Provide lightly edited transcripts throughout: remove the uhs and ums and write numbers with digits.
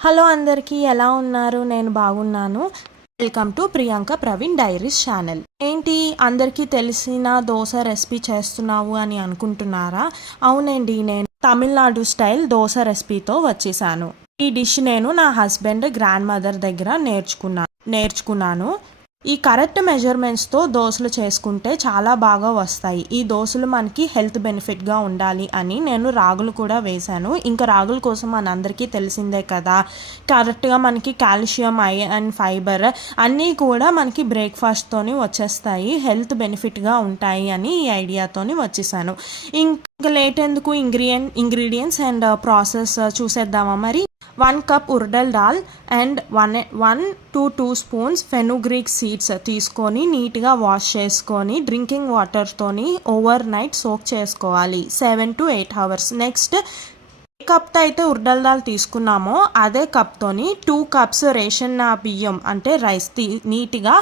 Hello అందరికీ, ఎలా ఉన్నారు? నేను బాగున్నాను. Welcome to Priyanka Praveen diaries channel. ఏంటి అందరికీ తెలిసిన దోశ రెసిపీ చేస్తున్నావు అని అనుకుంటున్నారా? అవునండి, నేను తమిళనాడు స్టైల్ దోశ రెసిపీతో వచ్చేసాను. ఈ డిష్ నేను నా హస్బెండ్ గ్రాండ్ మదర్ దగ్గర నేర్చుకున్నాను. ఈ కరెక్ట్ మెజర్మెంట్స్తో దోశలు చేసుకుంటే చాలా బాగా వస్తాయి. ఈ దోశలు మనకి హెల్త్ బెనిఫిట్గా ఉండాలి అని నేను రాగులు కూడా వేశాను. ఇంకా రాగుల కోసం మనందరికీ తెలిసిందే కదా, కరెక్ట్గా మనకి కాల్షియం, ఐరన్, ఫైబర్ అన్నీ కూడా మనకి బ్రేక్ఫాస్ట్తోని వచ్చేస్తాయి, హెల్త్ బెనిఫిట్గా ఉంటాయి అని ఈ ఐడియాతోని వచ్చేసాను. ఇంకా లేట్ ఎందుకు, ఇంగ్రీడియంట్స్ అండ్ ప్రాసెస్ చూసేద్దామా మరి. 1 cup urad dal and 1 to 2 spoons fenugreek seeds తీసుకొని నీట్గా వాష్ చేసుకొని డ్రింకింగ్ వాటర్తోని ఓవర్ నైట్ సోక్ చేసుకోవాలి 7 to 8 hours. నెక్స్ట్ ఏ కప్తో అయితే ఉర్డల్ దాల్ తీసుకున్నామో అదే కప్తోని 2 cups రేషన్ బియ్యం అంటే రైస్ నీట్గా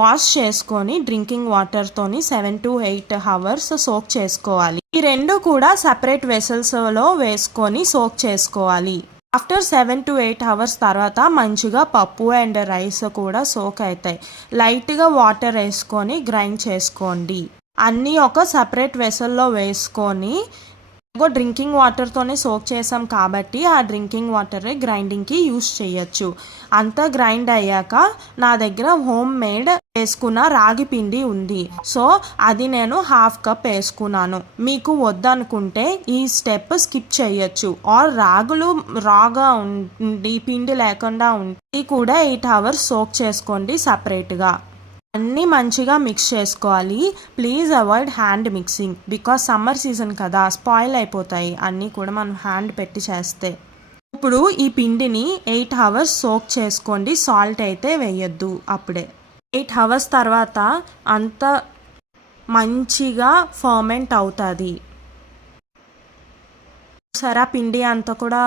వాష్ చేసుకొని డ్రింకింగ్ వాటర్తోని 7 to 8 hours సోక్ చేసుకోవాలి. ఈ రెండు కూడా సపరేట్ వెసల్స్లో వేసుకొని సోక్ చేసుకోవాలి. ఆఫ్టర్ 7 to 8 hours తర్వాత మంచిగా పప్పు అండ్ రైస్ కూడా సోక్ అవుతాయి. లైట్గా వాటర్ వేసుకొని గ్రైండ్ చేసుకోండి. అన్నీ ఒక సపరేట్ వెసల్లో వేసుకొని డ్రింకింగ్ వాటర్తోనే సోక్ చేసాం కాబట్టి ఆ డ్రింకింగ్ వాటరే గ్రైండింగ్కి యూస్ చేయొచ్చు. అంతా గ్రైండ్ అయ్యాక నా దగ్గర హోమ్ మేడ్ వేసుకున్న రాగి పిండి ఉంది, సో అది నేను 1/2 cup వేసుకున్నాను. మీకు వద్దనుకుంటే ఈ స్టెప్ స్కిప్ చేయొచ్చు. ఆర్ రాగులు రాగా ఉండి పిండి లేకుండా ఉండి కూడా 8 hours సోక్ చేసుకోండి సపరేట్గా. అన్నీ మంచిగా మిక్స్ చేసుకోవాలి. Please avoid hand mixing, because summer season కదా, స్పాయిల్ అయిపోతాయి అన్నీ కూడా మనం హ్యాండ్ పెట్టి చేస్తే. ఇప్పుడు ఈ పిండిని 8 hours సోక్ చేసుకోండి, సాల్ట్ అయితే వేయొద్దు. అప్పుడే 8 hours తర్వాత అంత మంచిగా ఫర్మెంట్ అవుతుంది. సరే, పిండి అంతా కూడా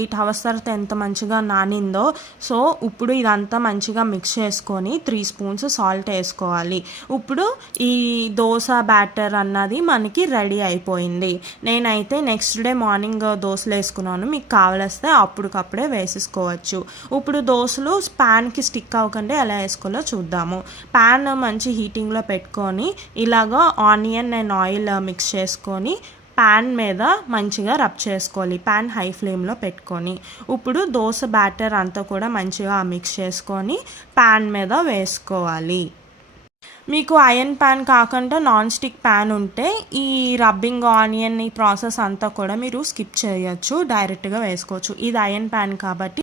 8 hours తర్వాత ఎంత మంచిగా నానిందో. సో ఇప్పుడు ఇదంతా మంచిగా మిక్స్ చేసుకొని 3 spoons సాల్ట్ వేసుకోవాలి. ఇప్పుడు ఈ దోశ బ్యాటర్ అన్నది మనకి రెడీ అయిపోయింది. నేనైతే నెక్స్ట్ డే మార్నింగ్ దోశలు వేసుకున్నాను, మీకు కావలిస్తే అప్పటికప్పుడే వేసేసుకోవచ్చు. ఇప్పుడు దోశలు ప్యాన్కి స్టిక్ అవ్వకుండా ఎలా వేసుకోవాలో చూద్దాము. ప్యాన్ మంచి హీటింగ్లో పెట్టుకొని ఇలాగా ఆనియన్ అండ్ ఆయిల్ మిక్స్ చేసుకొని ప్యాన్ మీద మంచిగా రబ్ చేసుకోవాలి, ప్యాన్ హై ఫ్లేమ్లో పెట్టుకొని. ఇప్పుడు దోశ బ్యాటర్ అంతా కూడా మంచిగా మిక్స్ చేసుకొని ప్యాన్ మీద వేసుకోవాలి. మీకు ఐరన్ ప్యాన్ కాకుండా నాన్ స్టిక్ ప్యాన్ ఉంటే ఈ రబ్బింగ్ ఆనియన్ ఈ ప్రాసెస్ అంతా కూడా మీరు స్కిప్ చేయొచ్చు, డైరెక్ట్గా వేసుకోవచ్చు. ఇది ఐరన్ ప్యాన్ కాబట్టి